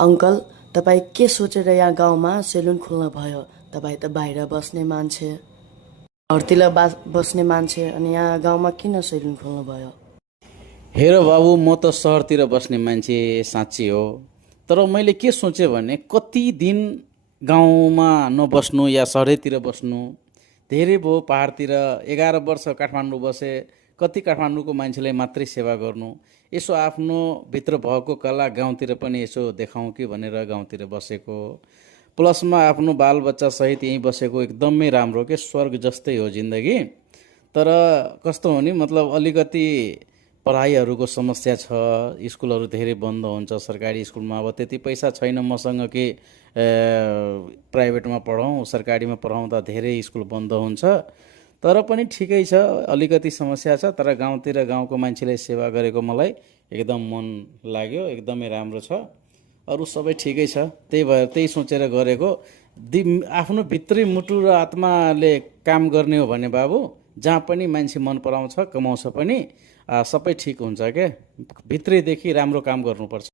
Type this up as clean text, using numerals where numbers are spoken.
Uncle, तपाईँ के सोचेर यहाँ गाउँमा सेलुन खोल्नु भयो? तपाईँ त बाहिर बस्ने मान्छे, घरतिर बस्ने मान्छे, अनि यहाँ गाउँमा किन सेलुन खोल्नु भयो? हेर बाबु, म त सहरतिर बस्ने मान्छे साँच्ची हो। तर मैले के सोचेँ भने कति दिन गाउँमा नबस्नु या सहरैतिर बस्नु। धेरै भयो पहाडतिर 11 वर्ष काठमाडौँ बसे। कति काठमाडौँको मान्छेलाई मात्रै सेवा गर्नु। यसो आफ्नो भित्र भएको कला गाउँतिर पनि यसो देखाउँ कि भनेर गाउँतिर बसेको। प्लसमा आफ्नो बालबच्चा सहित यहीँ बसेको एकदमै राम्रो के, स्वर्ग जस्तै हो जिन्दगी। तर कस्तो हो नि, मतलब अलिकति पढाइहरूको समस्या छ। स्कुलहरू धेरै बन्द हुन्छ सरकारी स्कुलमा। अब त्यति पैसा छैन मसँग कि प्राइभेटमा पढाउँ, सरकारीमा पढाउँदा धेरै स्कुल बन्द हुन्छ। तर पनि ठिकै छ, अलिकति समस्या छ। तर गाउँतिर गाउँको मान्छेलाई सेवा गरेको मलाई एकदम मन लाग्यो, एकदमै राम्रो छ। अरू सबै ठिकै छ। त्यही भएर त्यही सोचेर गरेको। आफ्नो भित्री मुटु र आत्माले काम गर्ने हो भने बाबु, जहाँ पनि मान्छे मन पराउँछ, कमाउँछ पनि, सबै ठिक हुन्छ क्या। भित्रैदेखि राम्रो काम गर्नुपर्छ।